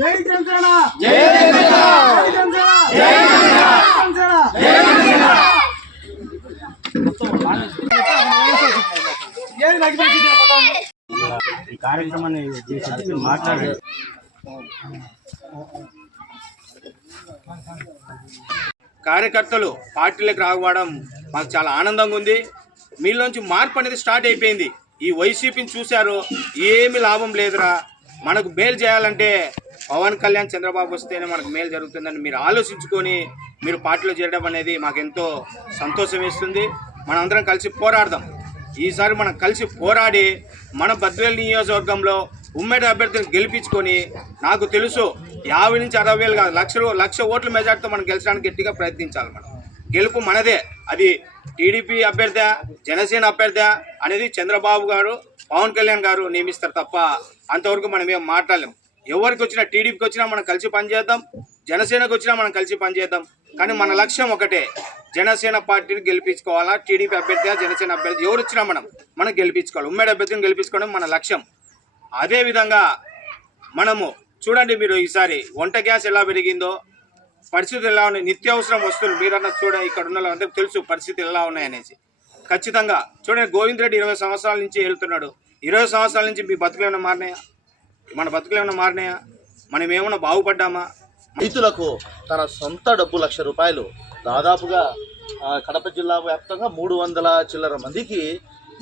జై జనసేన! జై జనసేన! జై జనసేన! ఏది నాకు తెలిసింది మొత్తం. ఈ కార్యక్రమాన్ని చేసి మాట్లాడారు కార్యకర్తలు పార్టీలకు రావడం మాకు చాలా ఆనందంగా ఉంది. మీలోంచి మార్పు అనేది స్టార్ట్ అయిపోయింది. ఈ వైసీపీని చూశారు ఏమి లాభం లేదురా. మనకు మేలు చేయాలంటే పవన్ కళ్యాణ్ చంద్రబాబు వస్తేనే మనకు మేలు జరుగుతుందని మీరు ఆలోచించుకొని మీరు పార్టీలో చేరడం అనేది మాకెంతో సంతోషం వేస్తుంది. మనందరం కలిసి పోరాడదాం. ఈసారి మనం కలిసి పోరాడి మన బద్వేలు నియోజకవర్గంలో ఉమ్మడి అభ్యర్థిని గెలిపించుకొని నాకు తెలుసు యాభై నుంచి అరవై వేలు కాదు లక్ష లక్ష ఓట్ల మెజార్టీతో మనం గెలిచడానికి గట్టిగా ప్రయత్నించాలి మనం. గెలుపు మనదే. అది టీడీపీ అభ్యర్థి జనసేన అభ్యర్థి అనేది చంద్రబాబు గారు పవన్ కళ్యాణ్ గారు నియమిస్తారు తప్ప అంతవరకు మనం ఏం మాట్లాడలేం. ఎవరికి వచ్చినా టీడీపీకి వచ్చినా మనం కలిసి పనిచేద్దాం జనసేనకు వచ్చినా మనం కలిసి పనిచేద్దాం. కానీ మన లక్ష్యం ఒకటే జనసేన పార్టీని గెలిపించుకోవాలా టీడీపీ అభ్యర్థి జనసేన అభ్యర్థి ఎవరు వచ్చినా మనం మనం గెలిపించుకోవాలి. ఉమ్మడి అభ్యర్థిని గెలిపించుకోవడం మన లక్ష్యం. అదేవిధంగా మనము చూడండి మీరు ఈసారి వంట గ్యాస్ ఎలా పెరిగిందో పరిస్థితులు ఎలా ఉన్నాయి? నిత్యావసరం వస్తువులు మీరన్నా చూడండి ఇక్కడ ఉన్న అందరికి తెలుసు పరిస్థితులు ఎలా ఉన్నాయనేసి. ఖచ్చితంగా చూడండి గోవింద్ రెడ్డి ఇరవై సంవత్సరాల నుంచి వెళ్తున్నాడు ఇరవై సంవత్సరాల నుంచి మీ బతుకులు ఏమైనా మారినాయా? మన బతుకులు ఏమైనా మారినాయా? మనం ఏమైనా బాగుపడ్డామా? రైతులకు తన సొంత డబ్బు లక్ష రూపాయలు దాదాపుగా కడప జిల్లా వ్యాప్తంగా మూడు వందల చిల్లర మందికి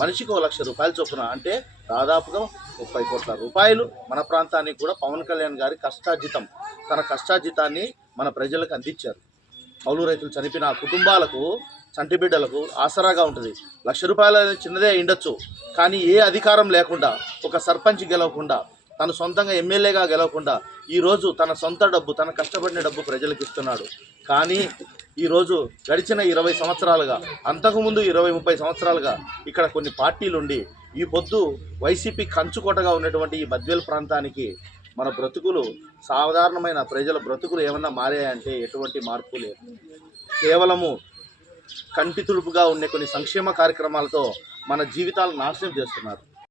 మనిషికి ఒక లక్ష రూపాయలు చొప్పున. అంటే దాదాపుగా ముప్పై కోట్ల రూపాయలు. మన ప్రాంతానికి కూడా పవన్ కళ్యాణ్ గారి కష్టాజితం తన కష్టాజితాన్ని మన ప్రజలకు అందించారు. కౌలు రైతులు చనిపోయిన కుటుంబాలకు చంటి బిడ్డలకు ఆసరాగా ఉంటుంది. లక్ష రూపాయలు అనేది చిన్నదే ఉండొచ్చు. కానీ ఏ అధికారం లేకుండా ఒక సర్పంచ్ గెలవకుండా తను సొంతంగా ఎమ్మెల్యేగా గెలవకుండా ఈరోజు తన సొంత డబ్బు తన కష్టపడిన డబ్బు ప్రజలకు ఇస్తున్నాడు. కానీ ఈరోజు గడిచిన ఇరవై సంవత్సరాలుగా అంతకుముందు ఇరవై ముప్పై సంవత్సరాలుగా ఇక్కడ కొన్ని పార్టీలు ఉండి ఈ పొద్దు వైసీపీ కంచుకోటగా ఉన్నటువంటి ఈ బద్వేల్ ప్రాంతానికి మన బ్రతుకులు సాధారణమైన ప్రజల బ్రతుకులు ఏమన్నా మారాయంటే ఎటువంటి మార్పు లేదు. కేవలము కంటి తుడుపుగా ఉండే కొన్ని సంక్షేమ కార్యక్రమాలతో మన జీవితాలు నాశనం చేస్తున్నారు.